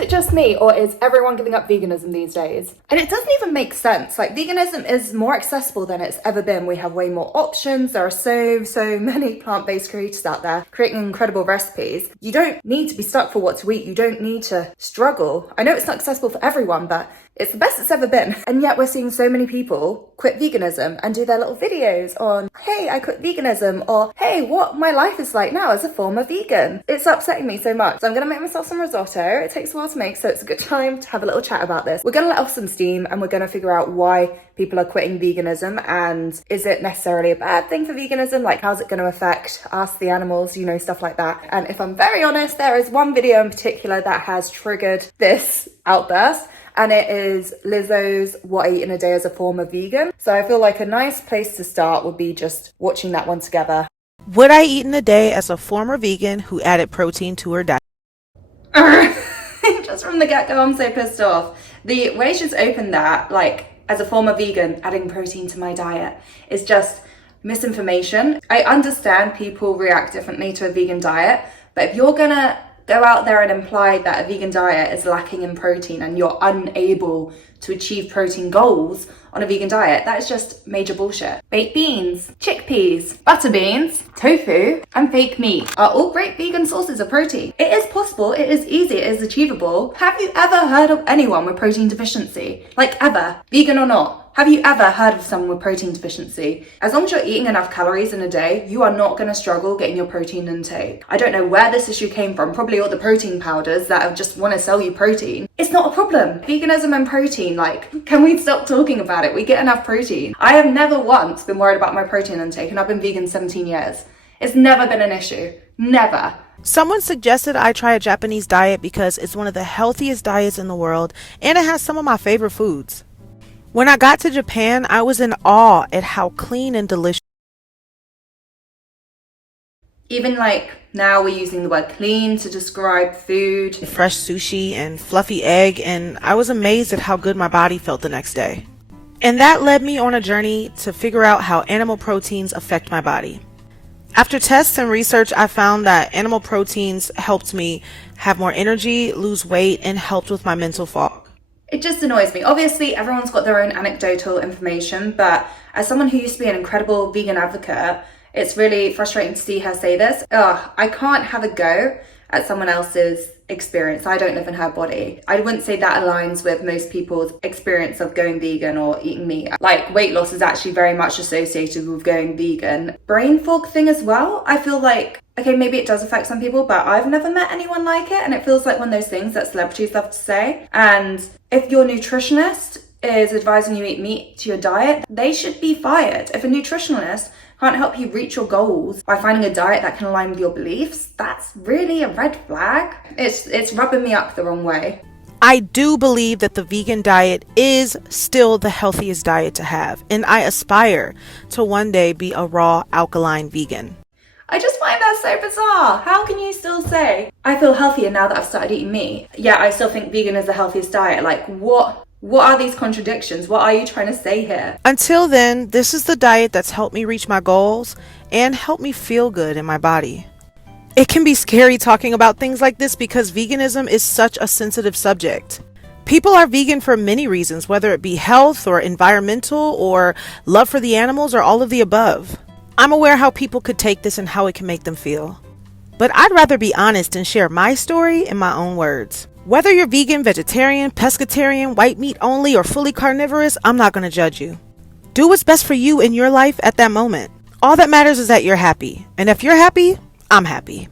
it just me, or is everyone giving up veganism these days? And it doesn't even make sense. Like, veganism is more accessible than it's ever been. We have way more options. There are so many plant-based creators out there creating incredible recipes. You don't need to be stuck for what to eat. You don't need to struggle. I know it's not accessible for everyone, but it's the best it's ever been. And yet we're seeing so many people quit veganism and do their little videos on, hey, I quit veganism, or hey, what my life is like now as a former vegan. It's upsetting me so much. So I'm gonna make myself some risotto. It takes a while to make, so it's a good time to have a little chat about this. We're gonna let off some steam and we're gonna figure out why people are quitting veganism, and is it necessarily a bad thing for veganism? Like, how's it gonna affect us, the animals, you know, stuff like that. And if I'm very honest, there is one video in particular that has triggered this outburst, and it is Lizzo's What I Eat in a Day as a Former Vegan. So I feel like a nice place to start would be just watching that one together. What I eat in a day as a former vegan who added protein to her diet. Just from the get-go, I'm so pissed off. The way she's opened that, like, as a former vegan, adding protein to my diet, is just misinformation. I understand people react differently to a vegan diet, but if you're gonna go out there and imply that a vegan diet is lacking in protein and you're unable to achieve protein goals on a vegan diet, that is just major bullshit. Baked beans, chickpeas, butter beans, tofu, and fake meat are all great vegan sources of protein. It is possible, it is easy, it is achievable. Have you ever heard of anyone with protein deficiency? Like, ever, vegan or not? Have you ever heard of someone with protein deficiency? As long as you're eating enough calories in a day, you are not going to struggle getting your protein intake. I don't know where this issue came from, probably all the protein powders that just want to sell you protein. It's not a problem. Veganism and protein, like, can we stop talking about it? We get enough protein. I have never once been worried about my protein intake, and I've been vegan 17 years. It's never been an issue. Never. Someone suggested I try a Japanese diet because it's one of the healthiest diets in the world, and it has some of my favorite foods. When I got to Japan, I was in awe at how clean and delicious. Even like now we're using the word clean to describe food. Fresh sushi and fluffy egg, and I was amazed at how good my body felt the next day. And that led me on a journey to figure out how animal proteins affect my body. After tests and research, I found that animal proteins helped me have more energy, lose weight, and helped with my mental fog. It just annoys me. Obviously, everyone's got their own anecdotal information, but as someone who used to be an incredible vegan advocate, it's really frustrating to see her say this. I can't have a go at someone else's experience. I don't live in her body. I wouldn't say that aligns with most people's experience of going vegan or eating meat. Like, weight loss is actually very much associated with going vegan. Brain fog thing as well. I feel like, okay, maybe it does affect some people, but I've never met anyone like it, and it feels like one of those things that celebrities love to say. And if your nutritionist is advising you eat meat to your diet, they should be fired. If a nutritionist can't help you reach your goals by finding a diet that can align with your beliefs, that's really a red flag. It's rubbing me up the wrong way. I do believe that the vegan diet is still the healthiest diet to have, and I aspire to one day be a raw, alkaline vegan. I just find that so bizarre. How can you still say, I feel healthier now that I've started eating meat? Yeah, I still think vegan is the healthiest diet. Like, what are these contradictions? What are you trying to say here? Until then, this is the diet that's helped me reach my goals and helped me feel good in my body. It can be scary talking about things like this because veganism is such a sensitive subject. People are vegan for many reasons, whether it be health or environmental or love for the animals or all of the above. I'm aware how people could take this and how it can make them feel. But I'd rather be honest and share my story in my own words. Whether you're vegan, vegetarian, pescatarian, white meat only, or fully carnivorous, I'm not going to judge you. Do what's best for you in your life at that moment. All that matters is that you're happy. And if you're happy, I'm happy.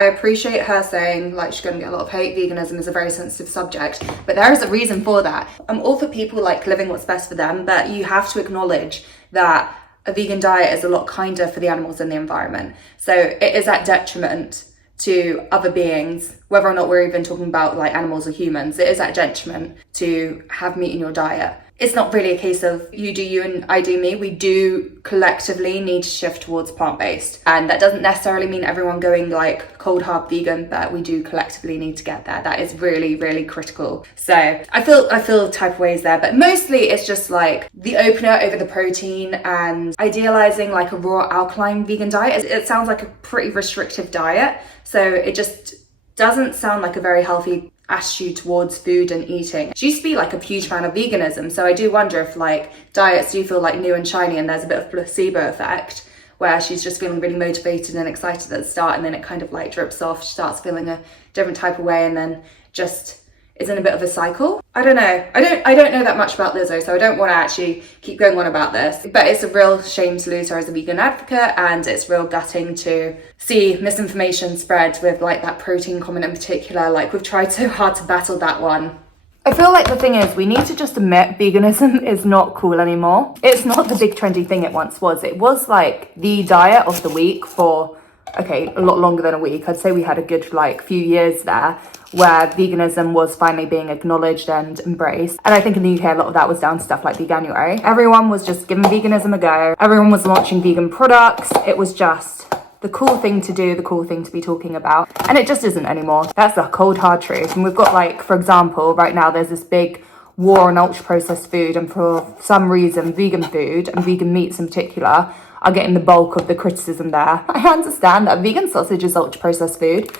I appreciate her saying, like, she's going to get a lot of hate. Veganism is a very sensitive subject, but there is a reason for that. I'm all for people, like, living what's best for them, but you have to acknowledge that a vegan diet is a lot kinder for the animals and the environment. So it is at detriment to other beings, whether or not we're even talking about like animals or humans. It is at detriment to have meat in your diet. It's not really a case of you do you and I do me. We do collectively need to shift towards plant-based. And that doesn't necessarily mean everyone going like cold hard vegan, but we do collectively need to get there. That is really, really critical. So I feel type of ways there, but mostly it's just like the opener over the protein and idealizing like a raw alkaline vegan diet. It sounds like a pretty restrictive diet. So it just doesn't sound like a very healthy attitude towards food and eating. She used to be like a huge fan of veganism, so I do wonder if like diets do feel like new and shiny and there's a bit of placebo effect where she's just feeling really motivated and excited at the start, and then it kind of like drips off. She starts feeling a different type of way and then just is in a bit of a cycle. I don't know. I don't know that much about Lizzo, so I don't want to actually keep going on about this. But it's a real shame to lose her as a vegan advocate, and it's real gutting to see misinformation spread with like that protein comment in particular. Like, we've tried so hard to battle that one. I feel like the thing is, we need to just admit veganism is not cool anymore. It's not the big trendy thing it once was. It was like the diet of the week for, okay, a lot longer than a week. I'd say we had a good like few years there where veganism was finally being acknowledged and embraced. And I think in the UK, a lot of that was down to stuff like Veganuary. Everyone was just giving veganism a go. Everyone was launching vegan products. It was just the cool thing to do, the cool thing to be talking about. And it just isn't anymore. That's the cold, hard truth. And we've got like, for example, right now there's this big war on ultra-processed food. And for some reason, vegan food and vegan meats in particular are getting the bulk of the criticism there. I understand that vegan sausage is ultra-processed food,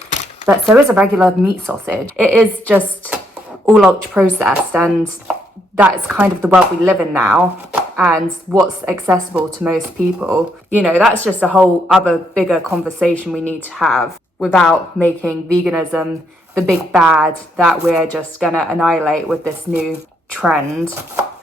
but so is a regular meat sausage. It is just all ultra-processed, and that's kind of the world we live in now, and what's accessible to most people. You know, that's just a whole other bigger conversation we need to have without making veganism the big bad that we're just gonna annihilate with this new trend.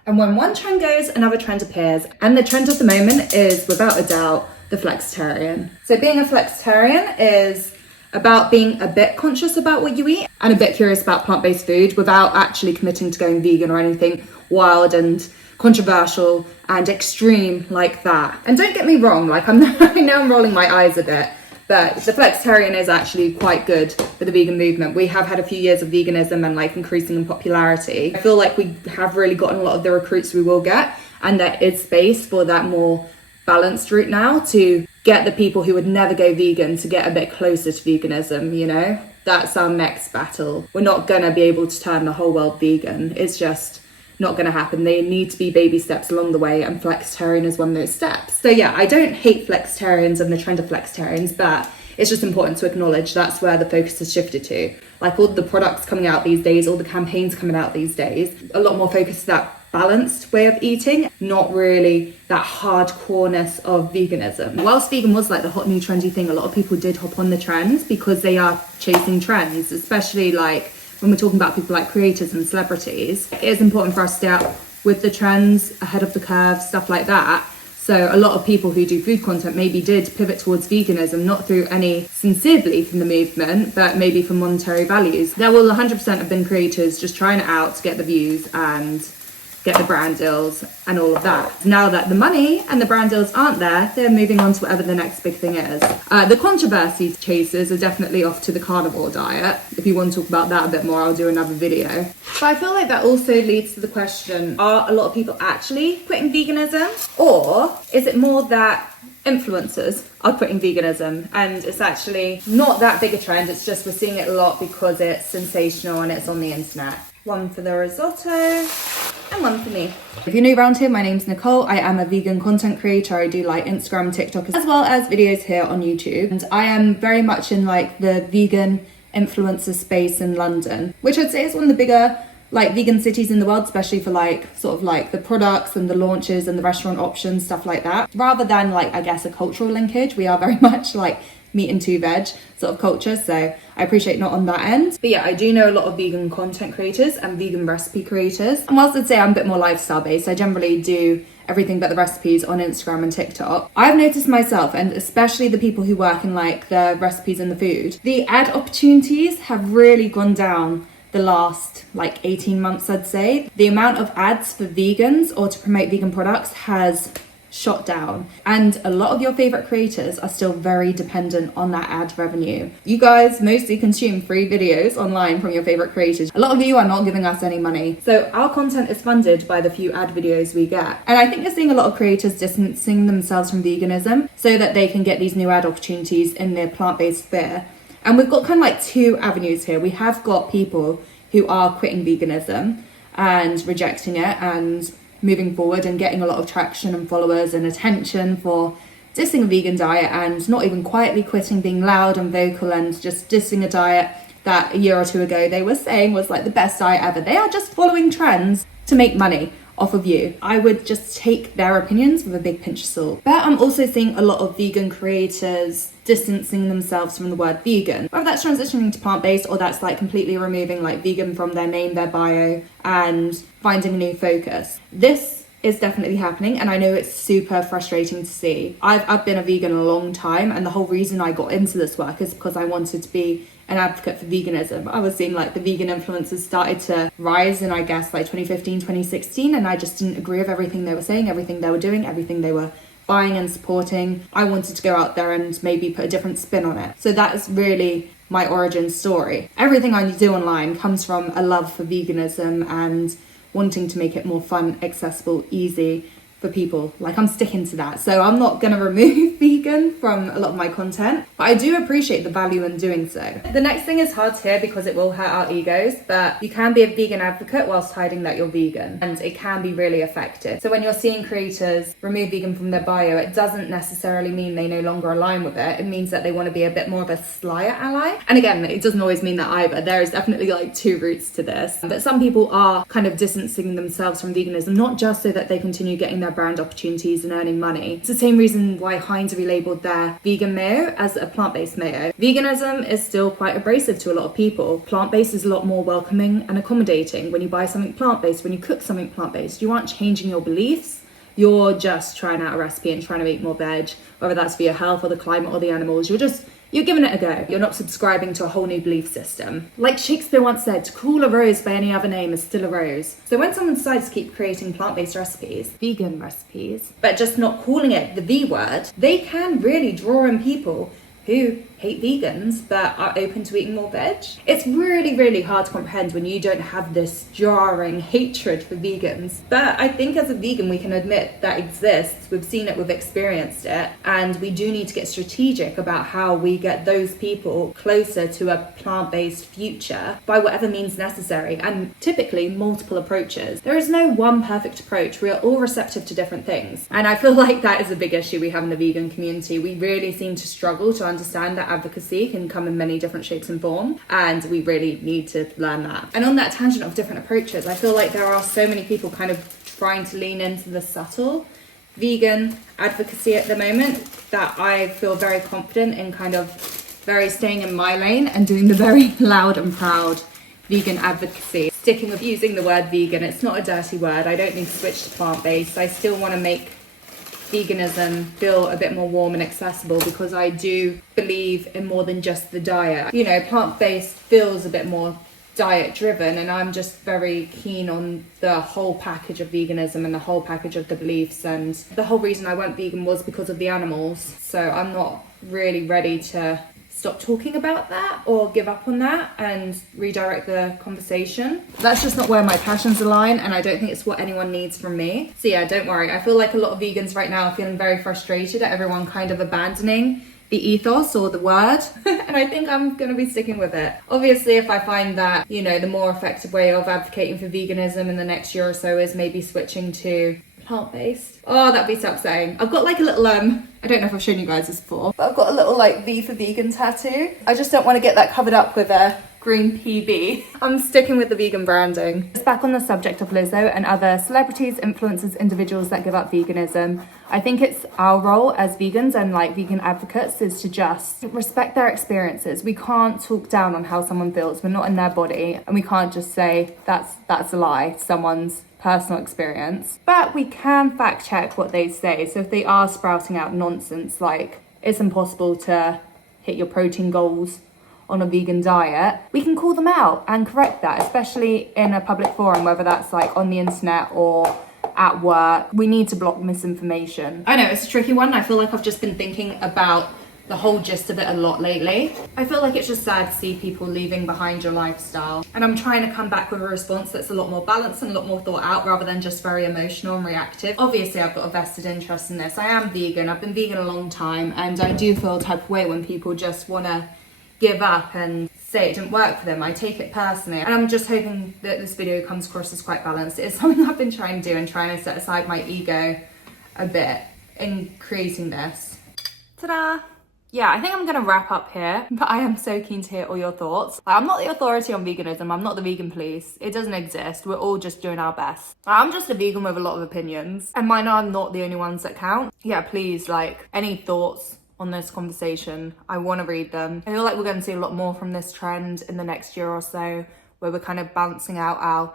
And when one trend goes, another trend appears. And the trend of the moment is, without a doubt, the flexitarian. So being a flexitarian is about being a bit conscious about what you eat and a bit curious about plant-based food without actually committing to going vegan or anything wild and controversial and extreme like that. And don't get me wrong, like I know I'm rolling my eyes a bit, but the flexitarian is actually quite good for the vegan movement. We have had a few years of veganism and like increasing in popularity. I feel like we have really gotten a lot of the recruits we will get, and there is space for that more balanced route now to get the people who would never go vegan to get a bit closer to veganism, you know? That's our next battle. We're not gonna be able to turn the whole world vegan. It's just not gonna happen. They need to be baby steps along the way, and flexitarian is one of those steps. So yeah, I don't hate flexitarians and the trend of flexitarians, but it's just important to acknowledge that's where the focus has shifted to. Like all the products coming out these days, all the campaigns coming out these days, a lot more focus to that balanced way of eating, not really that hardcoreness of veganism. Whilst vegan was like the hot new trendy thing, a lot of people did hop on the trends because they are chasing trends, especially like when we're talking about people like creators and celebrities. It is important for us to stay up with the trends, ahead of the curve, stuff like that. So a lot of people who do food content maybe did pivot towards veganism, not through any sincere belief in the movement, but maybe for monetary values. There will 100% have been creators just trying it out to get the views and get the brand deals and all of that. Now that the money and the brand deals aren't there, they're moving on to whatever the next big thing is. The controversy chasers are definitely off to the carnivore diet. If you want to talk about that a bit more, I'll do another video. But I feel like that also leads to the question, are a lot of people actually quitting veganism? Or is it more that influencers are quitting veganism and it's actually not that big a trend? It's just we're seeing it a lot because it's sensational and it's on the internet. One for the risotto and one for me. If you're new around here, my name's Nicole. I am a vegan content creator. I do like Instagram, TikTok, as well as videos here on YouTube. And I am very much in like the vegan influencer space in London, which I'd say is one of the bigger like vegan cities in the world, especially for like sort of like the products and the launches and the restaurant options, stuff like that. Rather than like, I guess, a cultural linkage, we are very much like meat and two veg sort of culture, so I appreciate not on that end. But yeah, I do know a lot of vegan content creators and vegan recipe creators, and whilst I'd say I'm a bit more lifestyle based, I generally do everything but the recipes on Instagram and TikTok. I've noticed myself, and especially the people who work in like the recipes and the food, the ad opportunities have really gone down the last like 18 months. I'd say the amount of ads for vegans or to promote vegan products has shot down, and a lot of your favorite creators are still very dependent on that ad revenue. You guys mostly consume free videos online from your favorite creators. A lot of you are not giving us any money, so our content is funded by the few ad videos we get. And I think you're seeing a lot of creators distancing themselves from veganism so that they can get these new ad opportunities in their plant-based sphere. And we've got kind of like two avenues here. We have got people who are quitting veganism and rejecting it and moving forward and getting a lot of traction and followers and attention for dissing a vegan diet and not even quietly quitting, being loud and vocal and just dissing a diet that a year or two ago they were saying was like the best diet ever. They are just following trends to make money off of you. I would just take their opinions with a big pinch of salt. But I'm also seeing a lot of vegan creators distancing themselves from the word vegan. Whether that's transitioning to plant-based or that's like completely removing like vegan from their name, their bio, and finding a new focus. This is definitely happening, and I know it's super frustrating to see. I've been a vegan a long time, and the whole reason I got into this work is because I wanted to be an advocate for veganism. I was seeing like the vegan influencers started to rise in, I guess, like 2015, 2016, and I just didn't agree with everything they were saying, everything they were doing, everything they were buying and supporting. I wanted to go out there and maybe put a different spin on it. So that is really my origin story. Everything I do online comes from a love for veganism and wanting to make it more fun, accessible, easy for people. Like, I'm sticking to that. So I'm not going to remove vegan from a lot of my content, but I do appreciate the value in doing so. The next thing is hard to hear because it will hurt our egos, but you can be a vegan advocate whilst hiding that you're vegan, and it can be really effective. So when you're seeing creators remove vegan from their bio, it doesn't necessarily mean they no longer align with it. It means that they want to be a bit more of a slyer ally. And again, it doesn't always mean that either. There is definitely like two routes to this. But some people are kind of distancing themselves from veganism, not just so that they continue getting their brand opportunities and earning money. It's the same reason why Heinz relabeled their vegan mayo as a plant-based mayo. Veganism is still quite abrasive to a lot of people. Plant-based is a lot more welcoming and accommodating. When you buy something plant-based, when you cook something plant-based, you aren't changing your beliefs. You're just trying out a recipe and trying to eat more veg, whether that's for your health or the climate or the animals. You're giving it a go. You're not subscribing to a whole new belief system. Like Shakespeare once said, to call a rose by any other name is still a rose. So when someone decides to keep creating plant-based recipes, vegan recipes, but just not calling it the V word, they can really draw in people who hate vegans but are open to eating more veg. It's really, really hard to comprehend when you don't have this jarring hatred for vegans. But I think as a vegan we can admit that exists. We've seen it, we've experienced it, and we do need to get strategic about how we get those people closer to a plant-based future by whatever means necessary, and typically multiple approaches. There is no one perfect approach. We are all receptive to different things, and I feel like that is a big issue we have in the vegan community. We really seem to struggle to understand that advocacy can come in many different shapes and forms, and we really need to learn that. And on that tangent of different approaches, I feel like there are so many people kind of trying to lean into the subtle vegan advocacy at the moment that I feel very confident in kind of very staying in my lane and doing the very loud and proud vegan advocacy. Sticking with using the word vegan, it's not a dirty word. I don't need to switch to plant-based. I still want to make veganism feel a bit more warm and accessible because I do believe in more than just the diet. You know, plant-based feels a bit more diet driven, and I'm just very keen on the whole package of veganism and the whole package of the beliefs, and the whole reason I went vegan was because of the animals. So I'm not really ready to stop talking about that or give up on that and redirect the conversation. That's just not where my passions align, and I don't think it's what anyone needs from me. So yeah, don't worry. I feel like a lot of vegans right now are feeling very frustrated at everyone kind of abandoning the ethos or the word, and I think I'm going to be sticking with it. Obviously, if I find that, you know, the more effective way of advocating for veganism in the next year or so is maybe switching to plant-based. Oh, that'd be so upsetting. I've got like a little, I don't know if I've shown you guys this before, but I've got a little like V for vegan tattoo. I just don't want to get that covered up with a green PB. I'm sticking with the vegan branding. Just back on the subject of Lizzo and other celebrities, influencers, individuals that give up veganism. I think it's our role as vegans and like vegan advocates is to just respect their experiences. We can't talk down on how someone feels. We're not in their body, and we can't just say that's a lie, someone's personal experience. But we can fact check what they say. So if they are sprouting out nonsense like it's impossible to hit your protein goals on a vegan diet, we can call them out and correct that, especially in a public forum, whether that's like on the internet or at work. We need to block misinformation. I know it's a tricky one. I feel like I've just been thinking about the whole gist of it a lot lately. I feel like it's just sad to see people leaving behind your lifestyle, and I'm trying to come back with a response that's a lot more balanced and a lot more thought out rather than just very emotional and reactive. Obviously I've got a vested interest in this. I am vegan, I've been vegan a long time, and I do feel a type of way when people just want to give up and say it didn't work for them. I take it personally, and I'm just hoping that this video comes across as quite balanced. It's something I've been trying to do and trying to set aside my ego a bit in creating this. Ta-da! yeah, I think I'm gonna wrap up here, but I am so keen to hear all your thoughts. I'm not the authority on veganism, I'm not the vegan police. It doesn't exist, we're all just doing our best. I'm just a vegan with a lot of opinions, and mine are not the only ones that count. Yeah, please, like, any thoughts on this conversation, I wanna read them. I feel like we're gonna see a lot more from this trend in the next year or so, where we're kind of balancing out our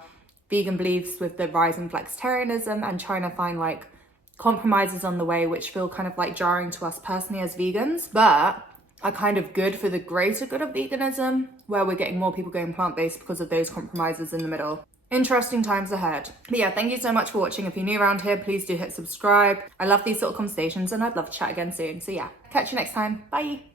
vegan beliefs with the rise in flexitarianism and trying to find like compromises on the way which feel kind of like jarring to us personally as vegans, but are kind of good for the greater good of veganism, where we're getting more people going plant-based because of those compromises in the middle. Interesting times ahead. But yeah, thank you so much for watching. If you're new around here, please do hit subscribe. I love these sort of conversations and I'd love to chat again soon. So yeah, catch you next time. Bye.